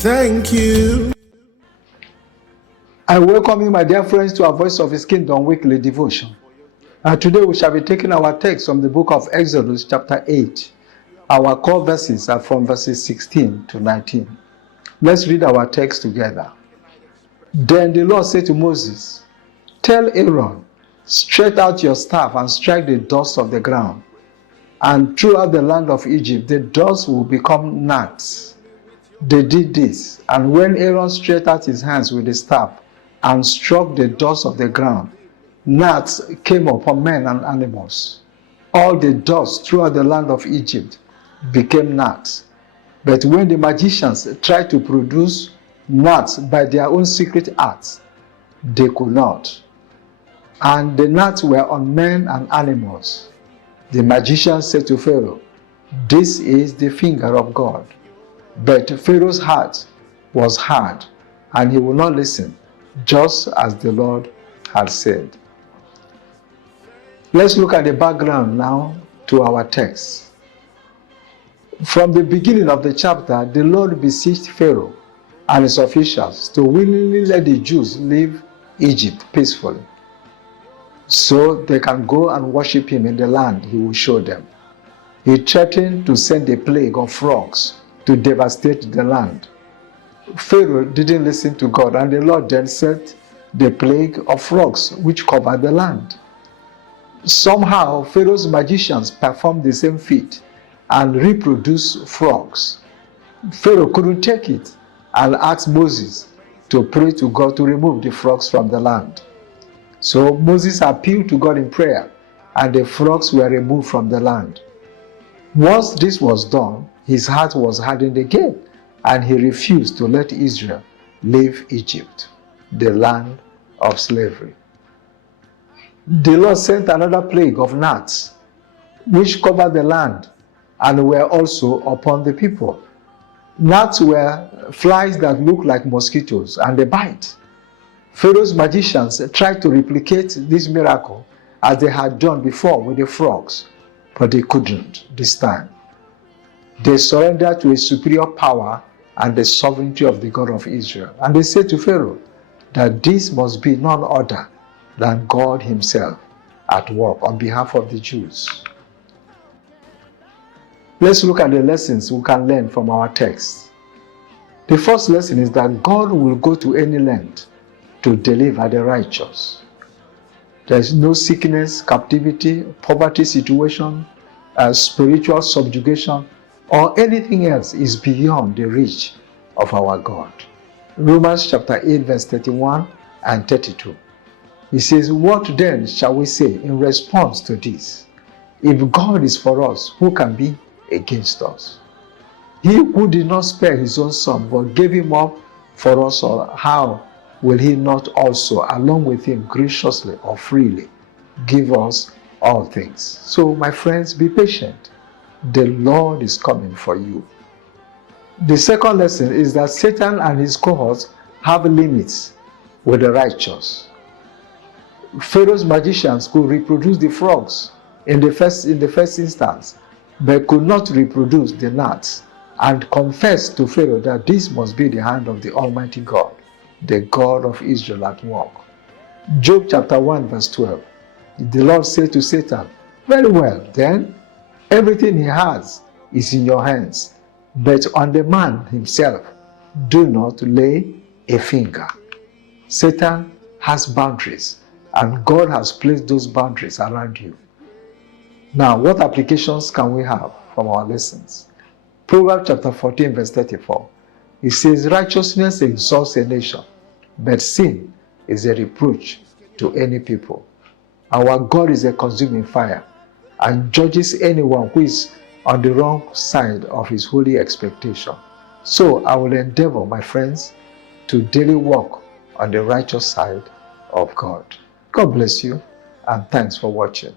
Thank you. I welcome you, my dear friends, to our Voice of His Kingdom weekly devotion. Today we shall be taking our text from the book of Exodus chapter 8. Our core verses are from verses 16 to 19. Let's read our text together. Then the Lord said to Moses, "Tell Aaron, stretch out your staff and strike the dust of the ground. And throughout the land of Egypt, the dust will become gnats." They did this, and when Aaron stretched out his hands with the staff and struck the dust of the ground, gnats came upon men and animals. All the dust throughout the land of Egypt became gnats. But when the magicians tried to produce gnats by their own secret arts, they could not. And the gnats were on men and animals. The magician said to Pharaoh, "This is the finger of God." But Pharaoh's heart was hard, and he would not listen, just as the Lord had said. Let's look at the background now to our text. From the beginning of the chapter, the Lord beseeched Pharaoh and his officials to willingly let the Jews leave Egypt peacefully, so they can go and worship him in the land he will show them. He threatened to send a plague of frogs to devastate the land. Pharaoh didn't listen to God, and the Lord then sent the plague of frogs which covered the land. Somehow, Pharaoh's magicians performed the same feat and reproduced frogs. Pharaoh couldn't take it and asked Moses to pray to God to remove the frogs from the land. So Moses appealed to God in prayer, and the frogs were removed from the land. Once this was done, his heart was hardened again, and he refused to let Israel leave Egypt, the land of slavery. The Lord sent another plague of gnats, which covered the land and were also upon the people. Gnats were flies that look like mosquitoes, and they bite. Pharaoh's magicians tried to replicate this miracle as they had done before with the frogs, but they couldn't this time. They surrendered to a superior power and the sovereignty of the God of Israel. And they said to Pharaoh that this must be none other than God himself at work on behalf of the Jews. Let's look at the lessons we can learn from our text. The first lesson is that God will go to any length to deliver the righteous. There is no sickness, captivity, poverty situation, spiritual subjugation, or anything else is beyond the reach of our God. Romans chapter 8 verse 31 and 32. He says, "What then shall we say in response to this? If God is for us, who can be against us? He who did not spare his own son, but gave him up for us all, how will he not also, along with him, graciously or freely give us all things?" So, my friends, be patient. The Lord is coming for you. The second lesson is that Satan and his cohorts have limits with the righteous. Pharaoh's magicians could reproduce the frogs in the first instance, but could not reproduce the gnats, and confessed to Pharaoh that this must be the hand of the Almighty God, the God of Israel at work. Job chapter 1 verse 12. The Lord said to Satan, "Very well, then, everything he has is in your hands, but on the man himself do not lay a finger." Satan has boundaries, and God has placed those boundaries around you. Now, what applications can we have from our lessons? Proverbs chapter 14 verse 34. It says, "Righteousness exalts a nation, but sin is a reproach to any people." Our God is a consuming fire and judges anyone who is on the wrong side of his holy expectation. So I will endeavor, my friends, to daily walk on the righteous side of God. God bless you, and thanks for watching.